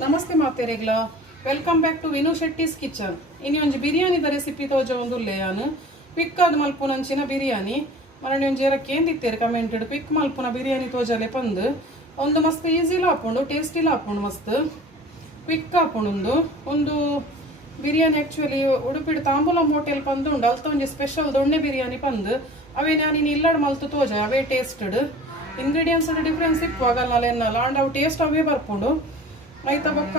ನಮಸ್ತೆ ಮಾತೆರೆಗ್ಲ welcome back to Vinu Shetty's kitchen. ಇನಿ ಒಂಜಿ ಬಿರಿಯಾನಿದ ರೆಸಿಪಿ ತೋಜೊಂದುಲ್ಲೆ ಯಾನು ಕ್ವಿಕ್ ಆದ್ ಮಲ್ಪುನಂಚಿನ ಬಿರಿಯಾನಿ ಮರಣಿ ಒಂಜಿ ಎರಕ್ಕೆ ಏಂದಿತ್ತೇರು ಕಮೆಂಟೆಡ್ ಕ್ವಿಕ್ ಮಲ್ಪುನ ಬಿರಿಯಾನಿ ತೋಜಲೆ ಪಂದ್ ಒಂದು ಮಸ್ತ್ ಈಸಿಲ ಹಾಕೊಂಡು ಟೇಸ್ಟಿಲ ಹಾಕೊಂಡು ಮಸ್ತ್ ಕ್ವಿಕ್ ಹಾಕೊಂಡು ಒಂದು ಬಿರಿಯಾನಿ ಆಕ್ಚುಲಿ ಉಡುಪಿಡ್ ತಾಂಬೂಲಂ ಹೋಟೆಲ್ ಪಂದ್ ಉಂಡು ಅಲ್ತ ಒಂಜಿ ಸ್ಪೆಷಲ್ ದೊಣ್ಣೆ ಬಿರಿಯಾನಿ ಪಂದ್ ಅವೇ ನಾನು ಇಲ್ಲಡ್ ಮಲ್ತು ತೋಜ ಅವೇ ಟೇಸ್ಟೆಡ್ ಇಂಗ್ರೀಡಿಯೆಂಟ್ಸ್ ಡಿಫ್ರೆನ್ಸ್ ಇಪ್ಪುವಾಗಲ್ಲ ಎನ್ನಲ್ಲ ಅಂಡ್ ಅವು ಟೇಸ್ಟ್ ಅವೇ ಬರ್ಕೊಂಡು ಆಯ್ತಾ ಬೊಕ್ಕ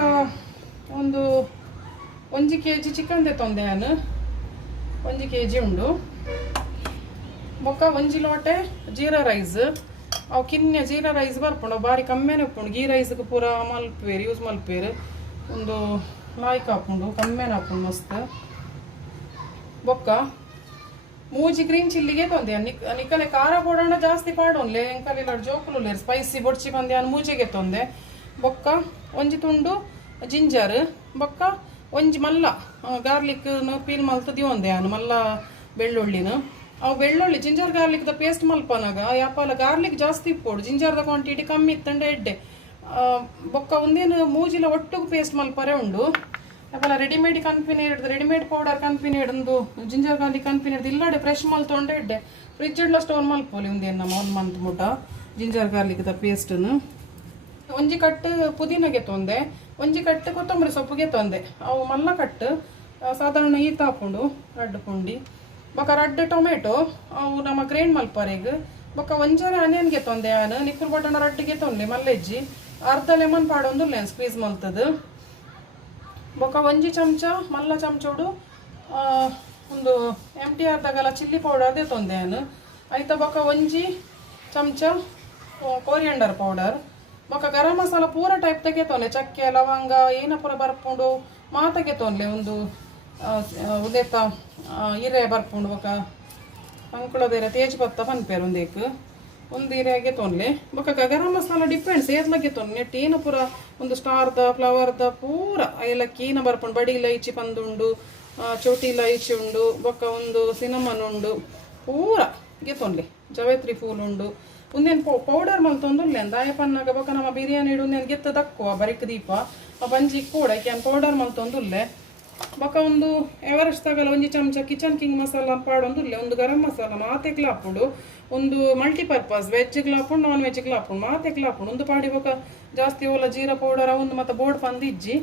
ಒಂದು 1 kg ಚಿಕನ್ ತೆತ್ತೊಂದೆ ನಾನು 1 kg ಉಂಡು ಬೊಕ್ಕ 1 ಲೋಟೆ ಜೀರಾ ರೈಸ್ ಅವು ಕಿನ್ನೆ ಜೀರಾ ರೈಸ್ ಬರ್ಪುಂಡು ಬಾರಿ ಕಮ್ಮಿನೇ ಉಪ್ಪುಂಡು ಗೀ ರೈಸ್ಗೆ ಪೂರ ಮಲ್ಪೇರು ಯೂಸ್ ಮಲ್ಪೇರು ಒಂದು ಲಾಯ್ಕ್ ಹಾಕೊಂಡು ಕಮ್ಮಿನೇ ಹಾಕೊಂಡು ಮಸ್ತ್ ಬೊಕ್ಕ ಮೂಜಿ ಗ್ರೀನ್ ಚಿಲ್ಲಿಗೆ ತೊಂದೆ ನಿಕ್ಕಲೆ ಖಾರ ಪೌಡರ್ ಜಾಸ್ತಿ ಪಾಡೋನ್ಲೆ ಎಂಕಲೆಲ್ಲ ಜೋಕುಲು ಸ್ಪೈಸಿ ಬೊಡ್ಚಿ ಬಂದೆ ನಾನು ಮೂಜೆಗೆ ತೊಂದೆ ಬೊಕ್ಕ ಒಂಜಿ ತುಂಡು ಜಿಂಜರ್ ಬೊಕ್ಕ ಒಂಜಿ ಮಲ್ಲ ಗಾರ್ಲಿಕ್ ಪೀಲ್ ಮಲ್ತು ದಿವೊಂದೆ ನಾನು ಮಲ್ಲ ಬೆಳ್ಳುಳ್ಳಿನ ಅವು ಬೆಳ್ಳುಳ್ಳಿ ಜಿಂಜರ್ ಗಾರ್ಲಿಕ್ದ ಪೇಸ್ಟ್ ಮಲ್ಪನಾಗ ಯಾಪಲ ಗಾರ್ಲಿಕ್ ಜಾಸ್ತಿ ಇಪ್ಪೋಡು ಜಿಂಜರ್ದ ಕ್ವಾಂಟಿಟಿ ಕಮ್ಮಿ ಇತ್ತಂಡೆ ಎಡ್ಡೆ ಬೊಕ್ಕ ಒಂದೇನು ಮೂಜಿಲ ಒಟ್ಟಿಗೆ ಪೇಸ್ಟ್ ಮಲ್ಪರೆ ಉಂಡು ಯಾಪಲ ರೆಡಿಮೇಡ್ ಕಂಪನಿ ಹಿಡ್ದು ರೆಡಿಮೇಡ್ ಪೌಡರ್ ಕಂಪನಿ ಹಿಡ್ದು ಜಿಂಜರ್ ಗಾರ್ಲಿಕ್ ಕಂಪನಿ ಹಿಡ್ದು ಇಲ್ಲಡೆ ಫ್ರೆಶ್ ಮಲ್ತೊಂಡೆ ಎಡ್ಡೆ ಫ್ರಿಜ್ ಇಡ್ಲ ಸ್ಟೋರ್ ಮಲ್ಪೋಲಿ ಒಂದೇನು ನಮ್ಮ 1 ಮಂತ್ ಮುಟ ಜಿಂಜರ್ ಗಾರ್ಲಿಕ್ದ ಪೇಸ್ಟನ್ನು ಒಂಜಿ ಕಟ್ಟು ಪುದೀನಗೆ ತೊಂದೆ ಒಂಜಿ ಕಟ್ಟು ಕೊತ್ತಂಬರಿ ಸೊಪ್ಪಿಗೆ ತೊಂದೆ ಅವು ಮಲ್ಲ ಕಟ್ಟು ಸಾಧಾರಣ ಈತ ಹಾಕೊಂಡು ರಡ್ಡು ಪುಂಡಿ ಬೊಕ್ಕ ರಡ್ಡು ಟೊಮೆಟೊ ಅವು ನಮ್ಮ ಗ್ರೈಂಡ್ ಮಲ್ಪರೆಗ್ ಬೊಕ್ಕ ಒಂಜರ ಆನಿಯನ್ಗೆ ತೊಂದೆ ನಾನು ನಿಕ್ಕುಲ್ ಬಟಣ ರಡ್ಡಿಗೆ ತೊಂದೆ ಮಲ್ಲೆಜ್ಜಿ ಅರ್ಧ ಲೆಮನ್ ಪಾಡೊಂದು ಲೆನ್ ಸ್ಕ್ವೀಸ್ ಮಲ್ತದು ಬೊಕ್ಕ ಒಂಜಿ ಚಮಚ ಮಲ್ಲ ಚಮಚೋಡು ಒಂದು MTR ತಗಲ ಚಿಲ್ಲಿ ಪೌಡರ್ ಅದೇ ತೊಂದೆ ನಾನು ಆಯ್ತಾ ಬೊಕ್ಕ ಒಂಜಿ ಚಮಚ ಕೋರಿಯಂಡರ್ ಪೌಡರ್ ಬೊಕ್ಕ ಗರಂ ಮಸಾಲ ಪೂರ ಟೈಪ್ ತೆಗೆ ತೊಂದೆ ಚಕ್ಕೆ ಲವಂಗ ಏನ ಪೂರ ಬರ್ಪುಂಡು ಮಾತಗೆ ತೊಂದೆ ಒಂದು ಉದೇತ ಹಿರೆ ಬರ್ಪುಂಡು ಬೊಕ್ಕ ಅಂಕುಳದೇರ ತೇಜ್ಪತ್ತ ಪನ್ಪೇರು ಒಂದು ಹಿರೆಗೆ ತೊಂದೆ ಬೊಕ್ಕ ಗರಂ ಮಸಾಲ ಡಿಪೆಂಡ್ಸ್ ಏತ್ಲಗೆ ತೊಂದೆ ನೆಟ್ ಏನ ಪೂರ ಒಂದು ಸ್ಟಾರ್ದ ಫ್ಲವರ್ದ ಪೂರ ಏಲಕ್ಕಿ ಏನ ಬರ್ಪುಂಡು ಬಡಿ ಇಲೈಚಿ ಪಂದುಂಡು ಚೋಟಿ ಇಲೈಚಿ ಉಂಡು ಬೊಕ್ಕ ಒಂದು ಸಿನಮನ್ ಉಂಡು ಪೂರ ಗೆ ತೊಂದೆ ಜವೇತ್ರಿ ಫೂಲ್ ಉಂಡು ಒಂದೇನು ಪೌಡರ್ ಮಲ್ತೊಂದು ದಾಯ ಪನ್ನಾಗ ಬೊಕ್ಕ ನಮ್ಮ ಬಿರಿಯಾನಿ ಇಡು ಒಂದೇನು ಗೆತ್ತ ದಕ್ಕುವ ಬರಿಕ್ ದೀಪ ಆ ಬಂಜಿ ಕೂಡ ಕ್ಯಾನ್ ಪೌಡರ್ ಮಲ್ತೊಂದುಲ್ಲೆ ಬೊಕ್ಕ ಒಂದು ಎವರೆಸ್ಟ್ ತಗಲ ಒಂಜಿ ಚಮಚ ಕಿಚನ್ ಕಿಂಗ್ ಮಸಾಲ ಪಾಡೊಂದುಲ್ಲೆ ಒಂದು ಗರಂ ಮಸಾಲ ಮಾತೆಗ್ಲ ಹಾಪುಂಡು ಒಂದು ಮಲ್ಟಿಪರ್ಪಸ್ ವೆಜ್ಗ್ಲ ಹಾಪುಂಡು ನಾನ್ ವೆಜ್ಗ್ಲ ಹಾಪುಂಡು ಮಾತೆಗ್ಲ ಹಾಪುಂಡು ಒಂದು ಪಾಡಿ ಬೊಕ್ಕ ಜಾಸ್ತಿ ಓಲ ಜೀರಾ ಪೌಡರ್ ಒಂದು ಮತ್ತೆ ಬೋರ್ಡ್ ಪಂದಿಜ್ಜಿ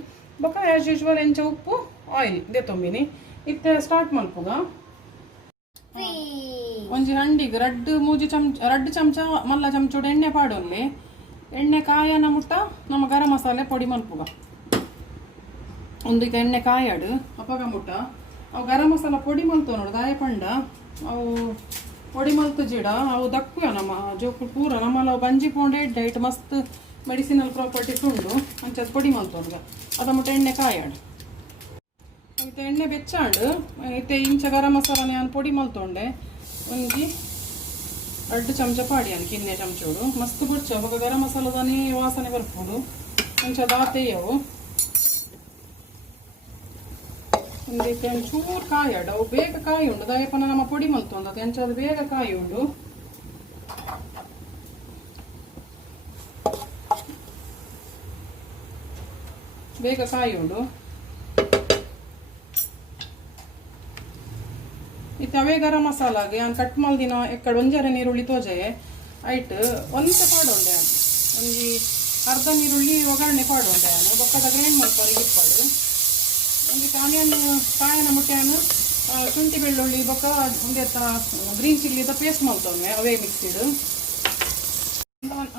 ಬೊಕ್ಕ ಆ್ಯಸ್ ಯೂಶ್ವಲ್ ಎಂಚ ಉಪ್ಪು ಆಯಿಲ್ ದೇತೊಂಬಿನಿ ಇತ್ತೆ ಸ್ಟಾರ್ಟ್ ಮಲ್ಪುಗ ಒಂಜಿ ಹಂಡಿಗೆ ರಡ್ಡು ಚಮಚ ಮಲ್ಲ ಚಮಚೋಡು ಎಣ್ಣೆ ಪಾಡೊಲ್ಲಿ ಎಣ್ಣೆ ಕಾಯನ ಮುಟ್ಟ ನಮ್ಮ ಗರಂ ಮಸಾಲೆ ಪೊಡಿ ಮಲ್ಪುಗ ಒಂದು ಎಣ್ಣೆ ಕಾಯಾಡು ಅಪಗ ಮುಟ್ಟ ಅವು ಗರಂ ಮಸಾಲ ಪೊಡಿ ಮಲ್ತು ನೋಡು ದಾಯ ಪಂಡ ಅವು ಪೊಡಿ ಮಲ್ತು ಜಿಡ ಅವು ದಕ್ಕುವ ನಮ್ಮ ಜೋಕು ಪೂರ ನಮ್ಮಲ್ಲ ಬಂಜಿ ಪೋಂಡೆ ಡೈಟ್ ಮಸ್ತ್ ಮೆಡಿಸಿನಲ್ ಪ್ರಾಪರ್ಟೀಸ್ ಉಂಡು ಅಂಚದ ಪೊಡಿ ಮಲ್ತೋನ್ಗ ಅದ ಮುಟ್ಟ ಎಣ್ಣೆ ಕಾಯಾಡು ಇತ್ತೆ ಎಣ್ಣೆ ಬೆಚ್ಚಾಂಡು ಇತ್ತೆ ಇಂಚ ಗರಂ ಮಸಾಲ ನಾನು ಪೊಡಿ ಮಲ್ತೊಂಡೆ ಒಂಜಿ 2 ಚಮಚ ಪಾಡಿಯಾನು ಕಿನ್ನೆ ಚಮಚೋಡು ಮಸ್ತ್ ಬುಡ್ಚ ಬೊಕ್ಕ ಗರಂ ಮಸಾಲದನೇ ವಾಸನೆ ಬರ್ಪುಡು ಒಂಚ ದಾತೆಯವು ಒಂದಕ್ಕೆ ಒಂಚೂರು ಕಾಯಾಡು ಅವು ಬೇಗ ಕಾಯಿ ಉಂಡು ದಾಯಪನ ನಮ್ಮ ಪೊಡಿ ಮಲ್ತೊಂದು ಅದು ಎಂಚದು ಬೇಗ ಕಾಯಿ ಉಂಡು ಬೇಗ ಕಾಯಿ ಉಂಡು ಇತ್ತು ಅವೇ ಗರಂ ಮಸಾಲಾಗೆ ನಾನು ಕಟ್ ಮಲ್ದಿನ ಎಕ್ಕಡ ಒಂಜರ ನೀರುಳ್ಳಿ ತೋಜೆ ಐಟ್ ಒಂದ ಪಾಡೊಂಡೆ ನಾನು ಒಂಜಿ ಅರ್ಧ ನೀರುಳ್ಳಿ ಒಗ್ಗರಣೆ ಪಾಡೊಂಡೆ ನಾನು ಬೊಕ್ಕದ ಗ್ರೈಂಡ್ ಮಲ್ಪರಿಗೆ ಇಪ್ಪಾಡು ಒಂದಿಟ್ಟು ಆನಿಯನ್ ಕಾಯನ ಮುಟ್ಟಾನು ಶುಂಠಿ ಬೆಳ್ಳುಳ್ಳಿ ಬೊಕ್ಕ ಒಂದೆತ್ತ ಗ್ರೀನ್ ಚಿಲ್ಲಿದ ಪೇಸ್ಟ್ ಮಲ್ತೊಮ್ಮೆ ಅವೇ ಮಿಕ್ಸಿಡ್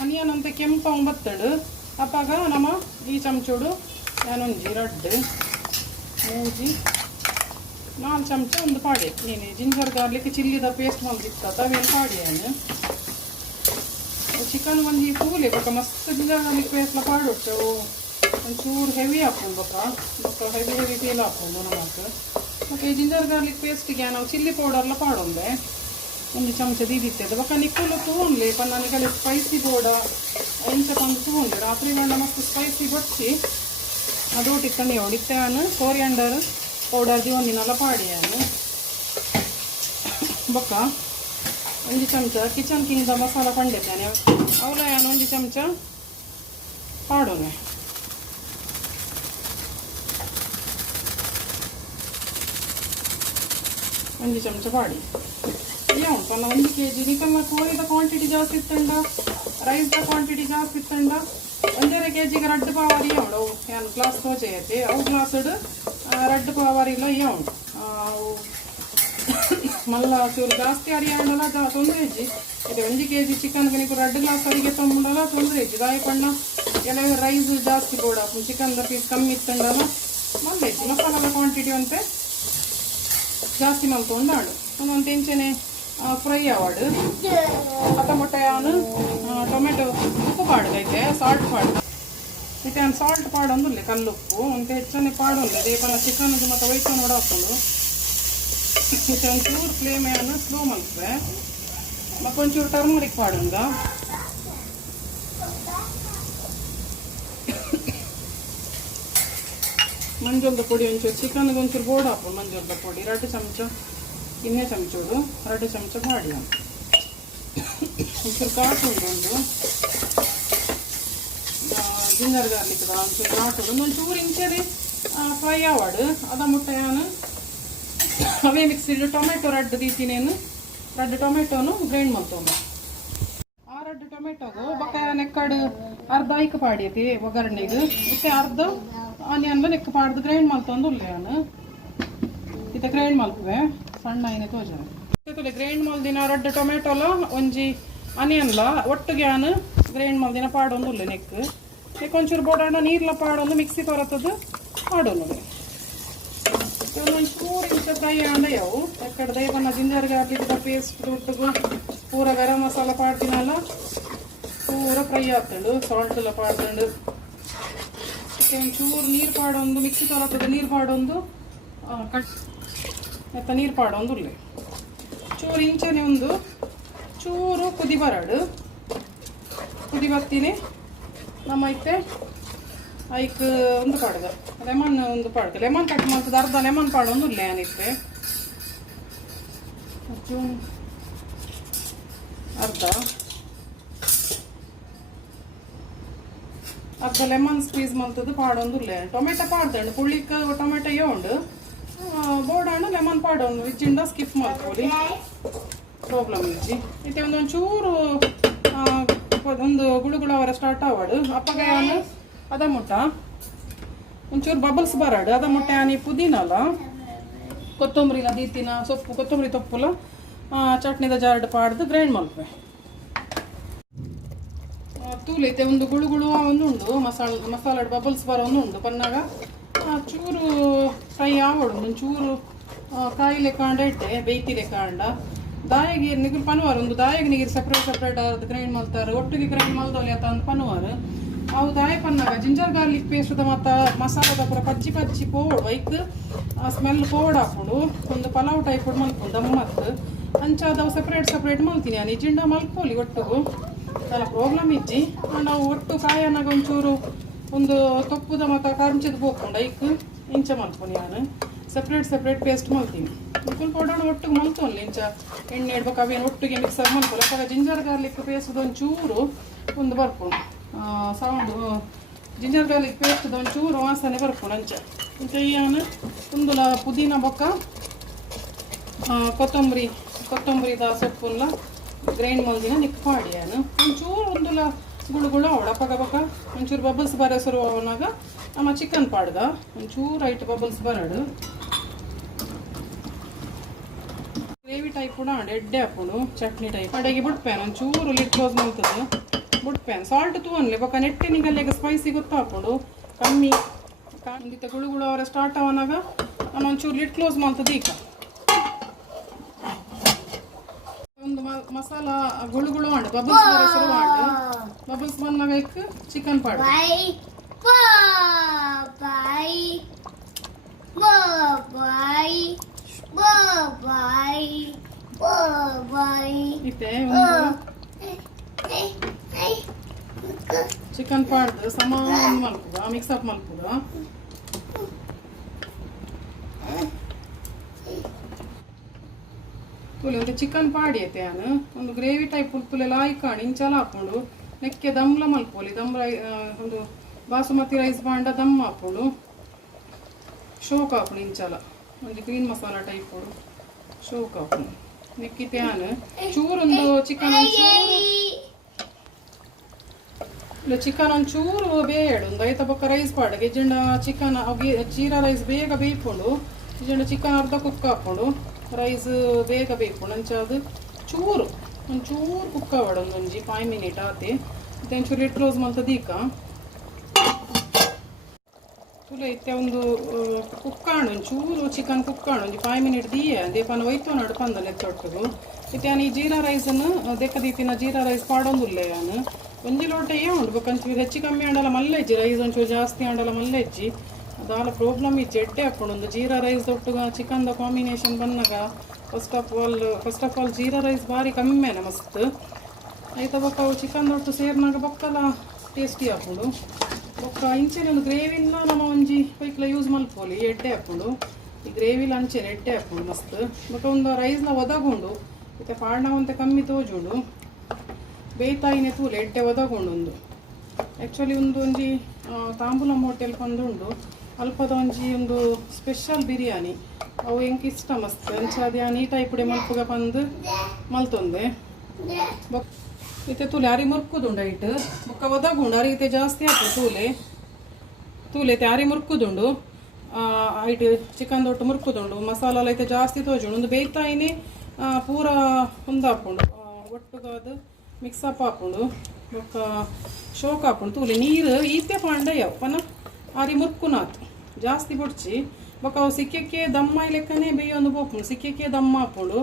ಆನಿಯನ್ ಅಂತ ಕೆಂಪ ಬತ್ತಡು ಅಪ್ಪಾಗ ನಮ್ಮ ಈ ಚಮಚೋಡು ನಾನೊಂಜಿ ರಡ್ಡು ಮೂಜಿ 4 ಚಮಚ ಒಂದು ಪಾಡಿ ನೀನು ಜಿಂಜರ್ ಗಾರ್ಲಿಕ್ ಚಿಲ್ಲಿದ ಪೇಸ್ಟ್ ಮಲ್ದಿತ್ತ ಅವೇನು ಪಾಡಿ ಏನು ಚಿಕನ್ ಒಂಜಿ ಪೂಲೆ ಬೊಕ್ಕ ಮಸ್ತ್ ಜಿಂಜರ್ ಗಾರ್ಲಿಕ್ ಪೇಸ್ಟ್ಲ ಪಾಡೊಟ್ಟೆವು ಒಂಚೂರು ಹೆವಿ ಹಾಕೊಂಡು ಬೊಕ್ಕ ಹೆವಿ ತೇಲ್ ಹಾಕೊಂಡು ನಮಕ್ ಮತ್ತು ಜಿಂಜರ್ ಗಾರ್ಲಿಕ್ ಪೇಸ್ಟಿಗೆ ನಾವು ಚಿಲ್ಲಿ ಪೌಡರ್ಲ ಪಾಡೊಂದೆ 1 ಚಮಚ ದೀದಿತ್ತದು ಬೊಕ್ಕ ನಿಕ್ಕಲು ತೂನ್ಲಿ ಪನ್ನ ನನಗೆ ಸ್ಪೈಸಿ ಪೌಡ ಎಂಚ ತಂದು ತೂಂಡು ರಾತ್ರಿ ಗಂಡ ಮಸ್ತ್ ಸ್ಪೈಸಿ ಬೊಚ್ಚಿ ಅದೋಟಿತ್ತಂಡು ಹೊಡಿತೆ ನಾನು ಕೋರಿಯಂಡರ್ ಪೌಡರ್ ದಿವೊಂದಿನಲ್ಲ ಪಾಡಿಯಾನು ಬೊಕ್ಕ 1 ಚಮಚ ಕಿಚನ್ ಕಿಂಗ್ದ ಮಸಾಲ ಪಂಡಿದ್ದೇನೆ ಅವಲ ನಾನು 1 ಚಮಚ ಪಾಡೋನೆ 1 ಚಮಚ ಪಾಡಿ ಪನ್ನ 1 kg ನಿಕಲ್ನ ಕೋಳಿದ ಕ್ವಾಂಟಿಟಿ ಜಾಸ್ತಿ ಇತ್ತಂಡ ರೈಸ್ದ ಕ್ವಾಂಟಿಟಿ ಜಾಸ್ತಿ ಇತ್ತಂಡ 1.5 kgಗೆ ರಡ್ಡು ಪಾವಾರಿ ಅವಡು ಏನು ಗ್ಲಾಸ್ ತೋಚೆ ಐತಿ ಅವು ಗ್ಲಾಸ್ಡ್ ರಡ್ಡು ಪಾವಾರಿಲ್ಲ ಇವು ಮಲ್ಲ ಚೂರು ಜಾಸ್ತಿ ಅರಿಯಾಡಲ್ಲ ತೊಂದರೆ ಇಜ್ಜಿ ಇದು 1 kg ಚಿಕನ್ಗೆ ನೀವು 2 ಗ್ಲಾಸ್ ಅರಿಗೆ ತೊಗೊಂಡಲ್ಲ ತೊಂದರೆ ಇಜ್ಜಿ ದಾಯಿ ಪಣ್ಣ ಎಲ್ಲ ರೈಸ್ ಜಾಸ್ತಿ ಬೋಡ ಚಿಕನ್ದ ಪೀಸ್ ಕಮ್ಮಿ ಇತ್ತಂಡಲ್ಲ ಮಲ್ದೈತಿ ಮಸಾಲದ ಕ್ವಾಂಟಿಟಿ ಅಂತೆ ಜಾಸ್ತಿ ಮಲ್ಕೊಂಡಾಡು ಒಂದೊಂದು ತೆಂಚನೆ ಫ್ರೈ ಆವಾಡು ಟೊಮೆಟೊ ಟೊಮೆಟೊ ಉಪ್ಪು ಪಾಡ್ದೈತೆ ಸಾಲ್ಟ್ ಪಾಡು ಮತ್ತೆ ಸಾಲ್ಟ್ ಪಾಡೊಂದುಲ್ಲೆ ಕಲ್ಲುಪ್ಪು ಅಂತ ಹೆಚ್ಚನೆ ಪಾಡೊಂದು ದೇಪನ ಚಿಕನ್ಗೆ ಮತ್ತು ವೈಟ್ ನೋಡಾಕೊಂಡು ಮತ್ತೆ ಒಂಚೂರು ಫ್ಲೇಮ್ ಸ್ಲೋ ಮಲ್ಪೆ ಮತ್ತು ಒಂಚೂರು ಟರ್ಮರಿಕ್ ಪಾಡುಂಗ ಮಂಜೋಳದ ಪೊಡಿ ಒಂಚೂರು ಚಿಕನ್ಗೆ ಒಂಚೂರು ಬೋರ್ಡ್ ಹಾಕೊಂಡು ಮಂಜೋಳದ ಪೊಡಿ 2 ಚಮಚ ಇನ್ನೇ ಚಮಚೋಡು 2 ಚಮಚ ಮಾಡಿ ಒಂಚೂರು ಕಾಟುಂಡು ಒಂದು ಜಿಂಜರ್ ಗಾರ್ಲಿಕ್ ಒಂಚೂರು ಕಾಟುಂಡು ಒಂಚೂರು ಇಂಚರಿ ಫ್ರೈ ಆವಾಡು ಅದ ಮುಟ್ಟೆ ಅವೇ ಮಿಕ್ಸಿಡ್ ಟೊಮೆಟೊ 2 ದೀತಿನೇನು 2 ಟೊಮೆಟೊನು ಗ್ರೈಂಡ್ ಮಾಡ್ತೊಂಡು ಆ 2 ಟೊಮೆಟೊಗು ಬೊಕ್ಕ ನೆಕ್ಕಡು ಅರ್ಧ ಐಕ್ ಪಾಡಿಯತಿ ಒಗ್ಗರಣೆಗೆ ಮತ್ತೆ ಅರ್ಧ ಆನಿಯನ್ ನೆಕ್ ಪಾಡ್ದು ಗ್ರೈಂಡ್ ಮಾಡ್ತೊಂದು ಉಲ್ಲೇನು ಇತ್ತೆ ಗ್ರೈಂಡ್ ಮಲ್ಪುವೆ ಸಣ್ಣ ಏನೇ ತೋಜನೆ ಗ್ರೈಂಡ್ ಮಲ್ದಿನ 2 ಟೊಮೆಟೊಲ ಒಂಜಿ ಆನಿಯನ್ಲ ಒಟ್ಟಿಗೆ ಗ್ರೈಂಡ್ ಮಲ್ದಿನ ಪಾಡೊಂದು ಉಲ್ಲೆ ನೆಕ್ ಒಂಚೂರು ಬೋಡಾಣ ನೀರ್ಲ ಪಾಡೊಂದು ಮಿಕ್ಸಿ ತೊರತದು ಪಾಡೊಂದು ಒಂಚೂರು ಇಂಚ ಫ್ರೈ ಆಂಡಯವು ಎಕ್ಕಡ ದೈವನ ಜಿಂಜರ್ ಗಾರ್ಲಿಕ್ ಪೇಸ್ಟ್ ಒಟ್ಟಿಗೂ ಪೂರ ಗರಂ ಮಸಾಲ ಪಾಡ್ತಿನಲ್ಲ ಪೂರ ಫ್ರೈ ಆಗ್ತಂಡು ಸಾಲ್ಟ್ ಎಲ್ಲ ಪಾಡ್ತಂಡು ಒಂಚೂರು ನೀರು ಪಾಡೊಂದು ಮಿಕ್ಸಿ ತೊರತದು ನೀರು ಪಾಡೊಂದು ಕಟ್ ಮತ್ತು ನೀರು ಪಾಡೊಂದು ಉಲ್ಲೆ ಚೂರು ಇಂಚನೆ ಒಂದು ಚೂರು ಕುದಿ ಬರಡು ಕುದಿ ಬರ್ತೀನಿ ನಮ್ಮ ಐತೆ ಐಕ್ ಒಂದು ಪಾಡ್ದು ಲೆಮನ್ ಒಂದು ಪಾಡ್ದು ಲೆಮನ್ ಕಟ್ ಮಾಡ್ತದೆ ಅರ್ಧ ಲೆಮನ್ ಪಾಡೊಂದು ಉಲ್ಲೆ ಏನಿತ್ತೆ ಅರ್ಧ ಲೆಮನ್ ಸ್ಕ್ವೀಸ್ ಮಲ್ತದ್ದು ಪಾಡೊಂದು ಉಲ್ಲೆ ಟೊಮೆಟೊ ಪಾಡ್ದಂಡು ಪುಳ್ಳಿಕ್ಕ ಟೊಮೆಟೊ ಉಂಡು ಬೋಡಾಣ ಲೆಮನ್ ಪಾಡೊಂದು ಇಜ್ಜಿಂದ ಸ್ಕಿಪ್ ಮಾಡ್ಕೊಳ್ಳಿ ಪ್ರಾಬ್ಲಮ್ ಇಜ್ಜಿ ಇತ್ತೆ ಒಂಚೂರು ಒಂದು ಗುಳುಗುಳವರ ಸ್ಟಾರ್ಟ್ ಆವಾಡು ಅಪ್ಪಗೆ ಅದ ಮುಟ್ಟ ಒಂಚೂರು ಬಬಲ್ಸ್ ಬರಾಡು ಅದ ಮುಟ್ಟೆ ಆನಿ ಪುದೀನಲ್ಲ ಕೊತ್ತಂಬರಿನ ದೀತಿನ ಸೊಪ್ಪು ಕೊತ್ತಂಬರಿ ತೊಪ್ಪುಲ ಚಟ್ನಿದ ಜಾರ್ಡ್ ಪಾಡ್ದು ಗ್ರೈಂಡ್ ಮಲ್ಪೆ ತೂಲೈತೆ ಒಂದು ಗುಳುಗುಳು ಒಂದು ಉಂಡು ಮಸಾಲ ಬಬಲ್ಸ್ ಬರೋ ಒಂದು ಉಂಡು ಪನ್ನಾಗ ಚೂರು ಫ್ರೈ ಆವಡು ಒಂಚೂರು ಕಾಯಿ ಲೆಕ್ಕಾಂಡ ಇಟ್ಟೆ ಬೇಯ್ತಿ ಲೆಕ್ಕಾಂಡ ದಾಯಿಗೆ ನಿಗುರು ಪನ್ವಾರ ಒಂದು ದಾಯಿಗೆ ನೀರು ಸಪ್ರೇಟ್ ಅದು ಗ್ರೈಂಡ್ ಮಾಡ್ತಾರೆ ಒಟ್ಟಿಗೆ ಗ್ರೈಂಡ್ ಮಾಡ್ದವಲ್ಲಿ ಆತ ಒಂದು ಪನ್ವಾರ ಅವು ದಾಯಿ ಪನ್ನಾಗ ಜಿಂಜರ್ ಗಾರ್ಲಿಕ್ ಪೇಸ್ಟ್ದ ಮತ್ತು ಮಸಾಲದ ಪೂರ ಪಚ್ಚಿ ಪೋಡು ಐಕ್ ಸ್ಮೆಲ್ ಪೋಡ್ ಹಾಕೊಂಡು ಒಂದು ಪಲಾವ್ ಟೈಪ್ ಮಲ್ಕೊಂಡು ದಮ್ ಮತ್ತು ಅಂಚಾದವು ಸಪ್ರೇಟ್ ಮಲ್ತೀನಿ ನಾನು ಇಜ್ಜಿಂಡ ಮಲ್ಕೋಲಿ ಒಟ್ಟಿಗೂ ಅದೆಲ್ಲ ಪ್ರಾಬ್ಲಮ್ ಇಜ್ಜಿ ನಾವು ಒಟ್ಟು ಕಾಯನಾಗ ಒಂಚೂರು ಒಂದು ತೊಪ್ಪುದ ಮತ್ತು ಕರ್ಚದ ಬೋಕೊಂಡು ಐಕ್ ಇಂಚ ಮಲ್ಕೊಂಡು ನಾನು ಸಪ್ರೇಟ್ ಪೇಸ್ಟ್ ಮಲ್ತೀನಿ ಫುಲ್ ಪೌಡರ್ ಒಟ್ಟಿಗೆ ಮಲ್ತೊಲ್ಲಿ ಇಂಚ ಎಣ್ಣೆ ಇಡ್ಬೇಕು ಅವೇನು ಒಟ್ಟಿಗೆ ಮಿಕ್ಸರ್ ಮಲ್ಕೊಳ್ಳಿ ಯಾಕಂದ್ರೆ ಜಿಂಜರ್ ಗಾರ್ಲಿಕ್ ಪೇಸ್ಟ್ದು ಒಂಚೂರು ಒಂದು ಬರ್ಕೊಂಡು ಸೌಂಡು ಜಿಂಜರ್ ಗಾರ್ಲಿಕ್ ಪೇಸ್ಟ್ದು ಒಂಚೂರು ವಾಸನೆ ಬರ್ಕೊಂಡು ಅಂಚ ಇಂಚ ಏನು ಒಂದು ಪುದೀನ ಬೊಕ್ಕ ಕೊತ್ತಂಬರಿದ ಸೊಪ್ಪುಲ್ಲ ಗ್ರೈಂಡ್ ಮಲ್ದಿನ ನಿಕ್ ಮಾಡಿ ನಾನು ಒಂಚೂರು ಒಂದುಲ ಗುಳುಗುಳು ಅವಡ ಪಕ್ಕ ಒಂಚೂರು ಬಬಲ್ಸ್ ಬರೋ ಶುರು ಅವನಾಗ ನಮ್ಮ ಚಿಕನ್ ಪಾಡ್ದ ಒಂಚೂರು ಐಟ್ ಬಬಲ್ಸ್ ಬರಡು ಗ್ರೇವಿ ಟೈಪ್ ಕೂಡ ಎಡ್ಡೆ ಹಾಕೊಂಡು ಚಟ್ನಿ ಟೈಪ್ ಅಡೆಗೆ ಬಿಡ್ಪೇನು ಒಂಚೂರು ಲಿಡ್ ಕ್ಲೋಸ್ ಮಾಡ್ತದೆ ಬಿಡ್ಪೇನು ಸಾಲ್ಟ್ ತೂವನ್ಲಿ ಪಕ್ಕ ನೆಟ್ಟಿನಿಗಲ್ಲಿಗೆ ಸ್ಪೈಸಿ ಗೊತ್ತಾಕೊಂಡು ಕಮ್ಮಿ ಒಂದಿತ್ತ ಗುಳುಗುಳು ಅವರ ಸ್ಟಾರ್ಟ್ ಅವನಾಗ ನಾನು ಒಂಚೂರು ಲಿಡ್ ಕ್ಲೋಸ್ ಮಾಡ್ತದೆ ಈಗ ಒಂದು ಮಸಾಲ ಗುಳುಗುಳು ಮಾಡಿ ಬಬಲ್ಸ್ ಬರೋ ಶುರು ಮಾಡಿ ಬಬಲ್ಸ್ ಬಂದಾಗ ಇಕ್ ಚಿಕನ್ ಪಾಡು ಇತ್ತೆ ಚಿಕನ್ ಪಾಡ್ದು ಸಮಾನ ಮಲ್ಪುದ ಮಿಕ್ಸಪ್ ಮಲ್ಪುದ ತುಲೆ ಒಂದು ಚಿಕನ್ ಪಾಡಿ ಐತೆ ನಾನು ಒಂದು ಗ್ರೇವಿ ಟೈಪ್ ಪುಲ್ಪುಲೆಲ್ಲ ಹಾಕೊಂಡು ಇಂಚಲ ಹಾಕೊಂಡು ನೆಕ್ಕೆ ದಮ್ಲ ಮಲ್ಪೋಲಿ ಒಂದು ಬಾಸುಮತಿ ರೈಸ್ ಬಾಂಡ ದಮ್ ಹಾಕೊಂಡು ಶೋಕ್ ಹಾಕೊಂಡು ಇಂಚಲ ಒಂದು ಗ್ರೀನ್ ಮಸಾಲ ಟೈಪ್ ಶೋಕ್ ಹಾಕೊಂಡು ನಿಕ್ಕಿತೆ ಆನು ಚೂರೊಂದು ಚಿಕನ್ ಚಿಕನ್ ಒಂಚೂರು ಬೇಯಡು ಒಂದು ಐತ ಪಕ್ಕ ರೈಸ್ ಪಾಡಿಗೆ ಇಜಂಡ ಚಿಕನ್ ಜೀರಾ ರೈಸ್ ಬೇಗ ಬೇಯ್ಕೊಂಡು ಇಜಂಡ ಚಿಕನ್ ಅರ್ಧ ಕುಕ್ ಹಾಕೊಂಡು ರೈಸ್ ಬೇಗ ಬೇಯ್ಕೊಂಡು ಅಂಚಾದು ಚೂರು ಒಂಚೂರು ಕುಕ್ ಆವಡ ಒಂದೊಂಜಿ 5 ಮಿನಿಟ್ ಆತೆ ಮತ್ತೆ ಒಂಚೂರು ರೆಡ್ ರೋಸ್ ಮಂತ ದೀಕ ತುಲೆ ಇತ್ತೆ ಒಂದು ಕುಕ್ಕಾಂಡು ಒಂಚೂರು ಚಿಕನ್ ಕುಕ್ಕಾಂಡು ಒಂಜಿ 5 ಮಿನಿಟ್ ದೀಯ ದೇಪನ ಒಯ್ತು ನಡು ಪಂದನೆ ತೊಟ್ಟದು ಇತ್ತೆ ನಾನು ಈ ಜೀರಾ ರೈಸನ್ನು ದೀಪಿನ ಜೀರಾ ರೈಸ್ ಪಾಡೊಂದುಲ್ಲೆ ನಾನು ಒಂಜಿ ಲೋಟ ಉಂಡು ಬೇಕಂಚೂರು ಹೆಚ್ಚು ಕಮ್ಮಿ ಆಂಡಲ ಮಲ್ಲೆಜ್ಜಿ ರೈಸ್ ಒಂಚೂರು ಜಾಸ್ತಿ ಆಂಡಲ ಮಲ್ಲೆಜ್ಜಿ ಅದಾಲ ಪ್ರಾಬ್ಲಮ್ ಇಜ್ಜಿ ಎಡ್ಡೆ ಹಾಕೊಂಡು ಒಂದು ಜೀರಾ ರೈಸ್ ಒಟ್ಟುಗ ಚಿಕನ್ದ ಕಾಂಬಿನೇಷನ್ ಬಂದಾಗ first of all jeera rice ಭಾರಿ ಕಮ್ಮಿನೇ ಮಸ್ತ್ ಆಯ್ತಾ ಬೊಕ್ಕ ಅವು ಚಿಕನ್ ಒಟ್ಟು ಸೇರ್ನಾಗ ಬೊಕ್ಕಲ ಟೇಸ್ಟಿ ಹಾಕೊಂಡು ಬೊಕ್ಕ ಇಂಚೆನೆ ಒಂದು ಗ್ರೇವಿನ ನಮ್ಮ ಒಂಜಿ ಪೈಕ್ಲ ಯೂಸ್ ಮಲ್ಪೋಲಿ ಎಡ್ಡೆ ಹಾಕೊಂಡು ಈ ಗ್ರೇವಿಲ ಅಂಚೆನೆ ಎಡ್ಡೆ ಹಾಕೊಂಡು ಮಸ್ತ್ ಬೊಕ್ಕ ಒಂದು ರೈಸ್ನ ಒದಗೊಂಡು ಮತ್ತೆ ಪಾಡ್ನವಂತೆ ಕಮ್ಮಿ ತೋಜುಂಡು ಬೇಯ್ತಾಯಿನೇ ತೂಲೆ ಎಡ್ಡೆ ಒದಗೊಂಡು ಆ್ಯಕ್ಚುಲಿ ಒಂಜಿ ತಾಂಬೂಲಂ ಹೋಟೆಲ್ ಬಂದುಂಡು ಅಲ್ಪದ ಒಂದು ಸ್ಪೆಷಲ್ ಬಿರಿಯಾನಿ ಅವು ಹೆಂಗೆ ಇಷ್ಟ ಮಸ್ತ್ ಅಂಚಾದ ಈ ಟೈಪುಡೆ ಮಲ್ಪುಗ ಬಂದು ಮಲ್ತೊಂದೆ ಇತ್ತೆ ತೂಲೆ ಅರಿ ಮುರ್ಕುದುಂಡು ಐಟ್ ಬೊಕ್ಕ ಒದಗುಂಡು ಅರಿತೆ ಜಾಸ್ತಿ ಆಯ್ತು ತೂಲೆ ಅರಿ ಮುರ್ಕುದುಂಡು ಐಟ್ ಚಿಕನ್ ದೊಟ್ಟು ಮುರ್ಕುದುಂಡು ಮಸಾಲ ಐತೆ ಜಾಸ್ತಿ ತೋಜುಂಡು ಒಂದು ಬೇಯ್ತಾಯಿನೇ ಪೂರ ಒಂದು ಹಾಕೊಂಡು ಒಟ್ಟುಗ ಅದು ಮಿಕ್ಸಪ್ ಹಾಕೊಂಡು ಬೊಕ್ಕ ಶೋಕ್ ಹಾಕೊಂಡು ತೂಲೆ ನೀರು ಈತೆ ಪಾಂಡ ಯಾವ ಪನ ಆರಿ ಮುರ್ಕುನಾತು ಜಾಸ್ತಿ ಬೊಡ್ಚಿ ಬೊಕ್ಕ ಅವು ಸಿಕ್ಕಕ್ಕೆ ದಮ್ಮ ಲೆಕ್ಕನೇ ಬೇಯೊಂದು ಬೋಪುಂಡು ಸಿಕ್ಕಕ್ಕೆ ದಮ್ಮ ಹಾಕೊಂಡು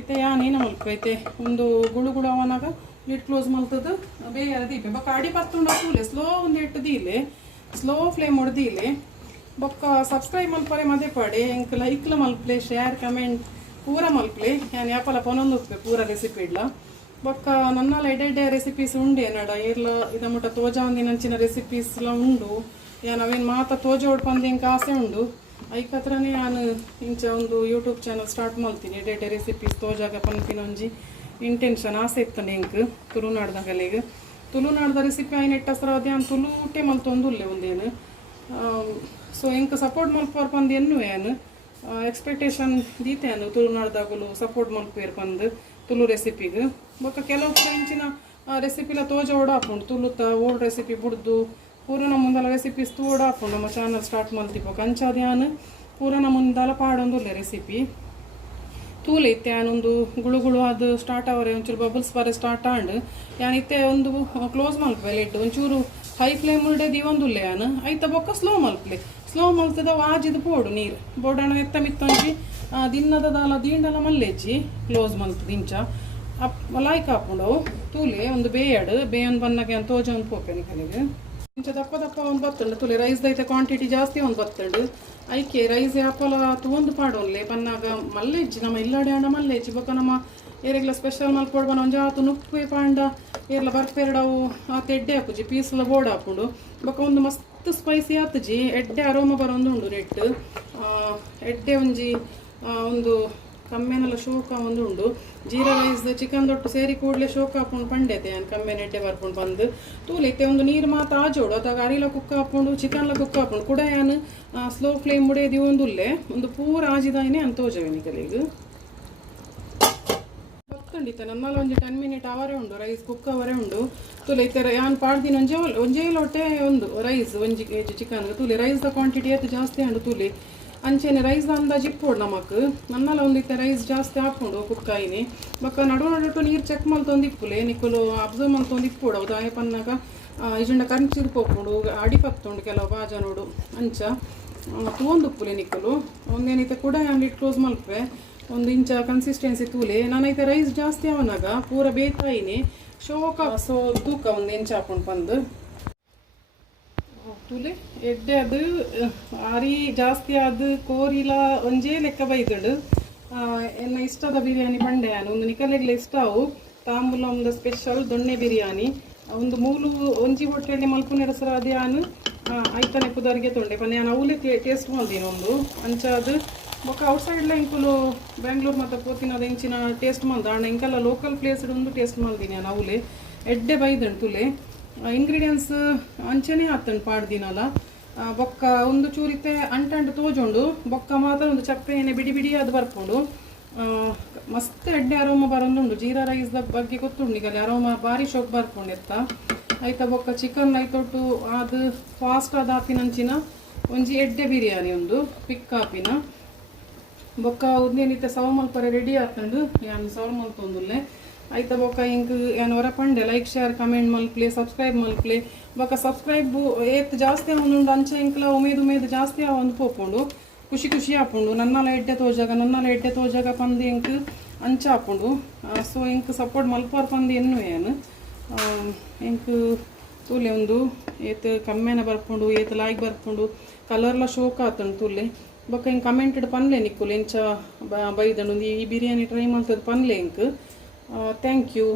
ಇತ್ತೆ ಯಾನೇನು ಮಲ್ಪ ಐತೆ ಒಂದು ಗುಳು ಅವನಾಗ ಲಿಡ್ ಕ್ಲೋಸ್ ಮಲ್ತದ್ದು ಬೇಯರ ದೀಪೆ ಬೊಕ್ಕ ಅಡಿ ಪತ್ತುಂಡ ತೂಲೆ ಸ್ಲೋ ಒಂದು ಇಟ್ಟು ದೀಲೆ ಸ್ಲೋ ಫ್ಲೇಮ್ ಹೊಡೆದೀಲೆ ಬೊಕ್ಕ ಸಬ್ಸ್ಕ್ರೈಬ್ ಮಲ್ಪರೆ ಮದೆ ಪಾಡೆ ಎಂಕ್ ಲೈಕ್ಲ ಮಲ್ಪ್ಲೆ ಶೇರ್ ಕಮೆಂಟ್ ಪೂರ ಮಲ್ಪ್ಲೆ ಯಾನ್ ಯಾಪಲ ಪನೊಂದು ಉಪ್ಪೆ ಪೂರ ರೆಸಿಪಿ ಇಡ್ಲ ಬೊಕ್ಕ ನನ್ನಲ್ಲ ಎಡೆಡ್ಡೆ ರೆಸಿಪೀಸ್ ಉಂಡೆ ನಡ ಏರ್ಲ ಇದ ಮುಟ್ಟ ತೋಜ ಒಂದಿನಂಚಿನ ರೆಸಿಪೀಸ್ಲ ಉಂಡು ನಾವೇನು ಮಾತ ತೋಜ ಹೊಡ್ಪಂದು ಎಂಕ ಆಸೆ ಉಂಡು ಐಕತ್ರನೇ ನಾನು ಇಂಚ ಒಂದು ಯೂಟ್ಯೂಬ್ ಚಾನಲ್ ಸ್ಟಾರ್ಟ್ ಮಾಡ್ತೀನಿ ಎಡೆಡ್ಡೆ ರೆಸಿಪೀಸ್ ತೋಜಾಗ ಪಂಪಿನ ಒಂಜಿ ಇಂಟೆನ್ಷನ್ ಆಸೆ ಇತ್ತಂಡೆ ಎಂಕ್ ತುಳುನಾಡ್ದಾಗಲಿಗೆ ತುಳುನಾಡ್ದ ರೆಸಿಪಿ ಆಯ್ನ ಇಟ್ಟಸ್ರ ಅದೇ ತುಳುಟೆ ಮಲ್ತೊಂದುಲ್ಲೆ ಒಂದೇನು ಸೊ ಎಂಕ್ ಸಪೋರ್ಟ್ ಮಲ್ಪವ್ರು ಪಂದು ಎನ್ನು ಏನು ಎಕ್ಸ್ಪೆಕ್ಟೇಷನ್ ದೀತೇನು ತುಳುನಾಡ್ದಾಗಲು ಸಪೋರ್ಟ್ ಮಲ್ಪೇರು ಪಂದು ತುಳು ರೆಸಿಪಿಗೆ ಬೊಕ್ಕ ಕೆಲವು ಫ್ರೆಂಚಿನ ರೆಸಿಪಿಲ ತೋಜ ಓಡಾಪುಂಡು ತುಳುತ ಓಲ್ಡ್ ರೆಸಿಪಿ ಬುಡ್ದು ಪೂರನ ಮುಂದಲ ರೆಸಿಪೀಸ್ ಓಡಾಪುಂಡು ನಮ್ಮ ಚಾನಲ್ ಸ್ಟಾರ್ಟ್ ಮಲ್ತಿಪ್ಪ ಕಂಚಾದ್ಯಾನು ಪೂರನ ಮುಂದಲ ಪಾಡೊಂದುಲ್ಲೆ ರೆಸಿಪಿ ತೂಲೆ ಇತ್ತೆ ಯಾನೊಂದು ಗುಳುಗುಳು ಅದು ಸ್ಟಾರ್ಟ್ ಅವರೆ ಒಂಚೂರು ಬಬಲ್ಸ್ ಬರೆ ಸ್ಟಾರ್ಟ್ ಆಂಡ್ ಯಾನಿತ್ತೆ ಒಂದು ಕ್ಲೋಸ್ ಮಲ್ಪೆ ಲೆಡ್ ಒಂಚೂರು ಹೈ ಫ್ಲೇಮ್ ಉಲ್ಡೆ ದಿವೊಂದುಲ್ಲೆ ಯಾನು ಐತ ಬೊಕ್ಕ ಸ್ಲೋ ಮಲ್ಪ್ಲೆ ಸ್ಲೋ ಮಲ್ತದ ವಾಜಿದು ಪೋಡು ನೀರು ಬೋಡಣ ಎತ್ತ ಮಿತ್ತೊಂಜಿ ದಿನದ ದಾಲ ದೀಂಡಲ ಮಲ್ಲೆಜ್ಜಿ ಕ್ಲೋಸ್ ಮಲ್ತು ದಿಂಚ ಲಾಯ್ಕ್ ಹಾಕೊಂಡು ತೂಲೆ ಒಂದು ಬೇಯೊಂದು ಬನ್ನಗೆ ಅಂತ ತೋಜ ಒಂದು ಪೋಪೆನಿ ಕಲಿಗೆ ಇಂಚ ದಪ್ಪ ಒಂದು ಬತ್ತಂಡು ತೂಲೆ ರೈಸ್ ದೈತೆ ಕ್ವಾಂಟಿಟಿ ಜಾಸ್ತಿ ಒಂದು ಬತ್ತಂಡು ಐಕೆ ರೈಸ್ ಯಾಪಲ ತೂಂದು ಪಾಡೋನ್ಲೆ ಬನ್ನಾಗ ಮಲ್ಲೆಜ್ಜಿ ನಮ್ಮ ಇಲ್ಲಾಡೆ ಹಣ ಮಲ್ಲೆಜ್ಜಿ ಬೊಕ್ಕ ನಮ್ಮ ಏರೆಗ್ಲ ಸ್ಪೆಷಲ್ ಮಲ್ಪೋಡು ಬನ್ನ ಒಂಜಿ ಆತು ನುಪ್ಪೆ ಪಾಂಡ ಏರ್ಲ ಬರ್ಪೆರಡವು ಆತ ಎಡ್ಡೆ ಹಾಕುಜಿ ಪೀಸ್ಲ ಬೋರ್ಡ್ ಹಾಕೊಂಡು ಬೊಕ್ಕ ಒಂದು ಮಸ್ತ್ ಸ್ಪೈಸಿ ಆತುಜಿ ಎಡ್ಡೆ ಅರೋಮ ಬರೋಂದು ಉಂಡು ನೆಟ್ ಎಡ್ಡೆ ಒಂಜಿ ಒಂದು ಕಮ್ಮೆನೆಲ್ಲ ಶೋಕ ಒಂದು ಉಂಡು ಜೀರಾ ರೈಸ್ ಚಿಕನ್ ದೊಟ್ಟು ಸೇರಿ ಕೂಡಲೇ ಶೋಕ ಹಾಕೊಂಡು ಪಂಡೆತೆ ನಾನು ಕಮ್ಮೆ ನೆಡ್ಡೆ ಬರ್ಕೊಂಡು ಬಂದು ತೂಲಿತ್ತೆ ಒಂದು ನೀರು ಮಾತ್ರ ಆಜೋಡು ಅದಾಗ ಅರಿಲ ಕುಕ್ಕ ಹಾಕೊಂಡು ಚಿಕನ್ಲ ಕುಕ್ಕ ಹಾಕೊಂಡು ಕೂಡ ಯಾನು ಸ್ಲೋ ಫ್ಲೇಮ್ ಮುಡಿಯೋದಿ ಒಂದುಲ್ಲೆ ಒಂದು ಪೂರ ಆಜಿದಾಯನೆ ಅಂತೋಜವೇನಿ ಕಲಿಗೆ ಗೊತ್ತುಂಡಿತ ನನ್ನಲ್ಲಿ ಒಂದು 10 ಮಿನಿಟ್ ಅವರೇ ಉಂಡು ರೈಸ್ ಕುಕ್ ಅವರೇ ಉಂಡು ತೂಲೆ ಇತ್ತೆ ಯಾನ್ ಪಾಡ್ದಿನ ಒಂಜೇ ಲೋಟೆ ಒಂದು ರೈಸ್ 1 kg ಚಿಕನ್ ತೂಲೆ ರೈಸ್ದ ಕ್ವಾಂಟಿಟಿ ಆಯ್ತು ಜಾಸ್ತಿ ಉಂಡು ತೂಲೆ ಅಂಚೆನೆ ರೈಸ್ ಅಂದಾಜು ಇಪ್ಪೋಡು ನಮಕ್ ನನ್ನಲ್ಲ ಒಂದಿತ್ತೆ ರೈಸ್ ಜಾಸ್ತಿ ಹಾಕೊಂಡು ಕುಕ್ಕಾಯಿನಿ ಬೊಕ್ಕ ನಡು ನೀರು ಚೆಕ್ ಮಲ್ತೊಂದು ಇಪ್ಪುಲೆ ನಿಕ್ಕಲು ಅಬ್ಸರ್ವ್ ಮಲ್ತೊಂದು ಇಪ್ಪೋಡು ಹೌದು ಆಯ ಪನ್ನಾಗ ಇಜಂಡ ಕರ್ಚಿರು ಪೋಪುಂಡು ಅಡಿ ಪತ್ತುಂಡು ಕೆಲವು ಬಾಜ ನೋಡು ಅಂಚ ತೂಂದು ಉಪ್ಪುಲೆ ನಿಕ್ಕಲು ಒಂದೇನೈತೆ ಕೂಡ ಲಿಡ್ ಕ್ಲೋಸ್ ಮಲ್ಪೆ ಒಂದು ಇಂಚ ಕನ್ಸಿಸ್ಟೆನ್ಸಿ ತೂಲೆ ನಾನೈತೆ ರೈಸ್ ಜಾಸ್ತಿ ಅವನಾಗ ಪೂರ ಬೇತಾಯಿನಿ ಶೋಕ ಸೊ ತೂಕ ಒಂದು ಇಂಚ ಹಾಕೊಂಡು ಬಂದು ತೂಲೆ ಎಡ್ಡೆ ಅದು ಆರಿ ಜಾಸ್ತಿ ಅದು ಕೋರಿಲ ಒಂಜೇ ಲೆಕ್ಕ ಬೈದಳು ಎನ್ನ ಇಷ್ಟದ ಬಿರಿಯಾನಿ ಪಂಡೆ ನಾನು ಒಂದು ನಿಕಲೆಗ್ಲ ಇಷ್ಟ ಅವು ತಾಂಬೂಲಂದ ಸ್ಪೆಷಲ್ ದೊಣ್ಣೆ ಬಿರಿಯಾನಿ ಒಂದು ಮೂಲು ಒಂಜಿ ಹೊಟ್ಟೆಯಲ್ಲಿ ಮಲ್ಪುನೆರ ಸರ ಅದು ನಾನು ಐತನೆ ಪುದರ್ಗೆ ತೊಂಡೆ ಪನ್ನೆ ನಾನು ಅವಲೇ ಟೇಸ್ಟ್ ಮಾಡ್ದೀನಿ ಒಂದು ಅಂಚ ಅದು ಬೊಕ್ಕ ಔಟ್ಸೈಡ್ಲ ಇಂಕುಲು ಬೆಂಗ್ಳೂರು ಮತ್ತು ಪೋತಿನದ ಇಂಚಿನ ಟೇಸ್ಟ್ ಮಾಡ್ದ ಅಣ್ಣ ಇಂಕಲ್ಲ ಲೋಕಲ್ ಪ್ಲೇಸ್ಡ್ ಒಂದು ಟೇಸ್ಟ್ ಮಾಡ್ದೀನಿ ನಾನು ಅವಲೇ ಎಡ್ಡೆ ಬೈದಣ್ ತುಲೆ ಇಂಗ್ರೀಡಿಯೆಂಟ್ಸ್ ಅಂಚೆನೇ ಹಾತಂಡು ಪಾಡ್ದಿನಲ್ಲ ಬೊಕ್ಕ ಒಂದು ಚೂರಿತೆ ಅಂಟಂಡು ತೋಜೊಂಡು ಬೊಕ್ಕ ಮಾತ್ರ ಒಂದು ಚಪ್ಪೆನೆ ಬಿಡಿ ಬಿಡಿ ಅದು ಬರ್ಕೊಂಡು ಮಸ್ತ್ ಎಡ್ಡೆ ಅರೋಮ ಬರೋದುಂಡು. ಜೀರಾ ರೈಸ್ದ ಬಗ್ಗೆ ಗೊತ್ತುಂಡು ಈಗ ಅರೋಮ ಭಾರಿ ಶೋಕ್ ಬರ್ಕೊಂಡಿರ್ತ ಆಯ್ತಾ. ಬೊಕ್ಕ ಚಿಕನ್ ಐತೊಟ್ಟು ಅದು ಫಾಸ್ಟ್ ಅದು ಹಾಪಿನಂಚಿನ ಒಂಜಿ ಎಡ್ಡೆ ಬಿರಿಯಾನಿ ಒಂದು ಪಿಕ್ ಹಾಪಿನ ಬೊಕ್ಕ ಉದ್ನೇನಿತ್ತೆ ಸವ ಮಲ್ಪರೆ ರೆಡಿ ಆಗ್ತಂಡು ಯಾನು ಸರ್ವ್ ಮಲ್ತೊಂದುಲ್ಲೆ ಆಯ್ತಾ. ಬೊಕ್ಕ ಹಿಂಗೆ ಏನು ಹೊರ ಪಂಡೆ ಲೈಕ್ ಶೇರ್ ಕಮೆಂಟ್ ಮಲ್ಪ್ಲೆ ಸಬ್ಸ್ಕ್ರೈಬ್ ಮಲ್ಪ್ಲೆ ಬೊಕ್ಕ ಸಬ್ಸ್ಕ್ರೈಬ್ ಏತ್ ಜಾಸ್ತಿ ಆವೊಂದುಂಡು ಅಂಚೆ ಇಂಕ್ಲ ಉಮೇದು ಜಾಸ್ತಿ ಆವೊಂದು ಪೋಪುಂಡು ಖುಷಿ ಖುಷಿ ಹಾಪುಂಡು. ನನ್ನಲ ಎಡ್ಡೆ ತೋಜಾಗ ಪಂದು ಇಂಕ್ ಅಂಚ ಹಾಪುಂಡು. ಸೊ ಇಂಕ್ ಸಪೋರ್ಟ್ ಮಲ್ಪಾರ್ ಪಂದು ಎನ್ನು ಏನು ಇಂಕ್ ತೂಲೆ ಒಂದು ಏತ್ ಕಮ್ಮೆನ ಬರ್ಪುಂಡು ಏತ್ ಲಾಯ್ಕ್ ಬರ್ಪುಂಡು ಕಲರ್ಲ ಶೋಕ್ ಆತಂಡು ತೂಲೆ ಬೊಕ್ಕ ಹಿಂಗೆ ಕಮೆಂಟೆಡ್ ಪನ್ಲೆ ನಿಕ್ಕುಲು ಎಂಚ ಬೈದಂಡು ಈ ಬಿರಿಯಾನಿ ಟ್ರೈ ಮಾಡ್ತದೆ ಪನ್ಲೆ ಇಂಕ್. Thank you.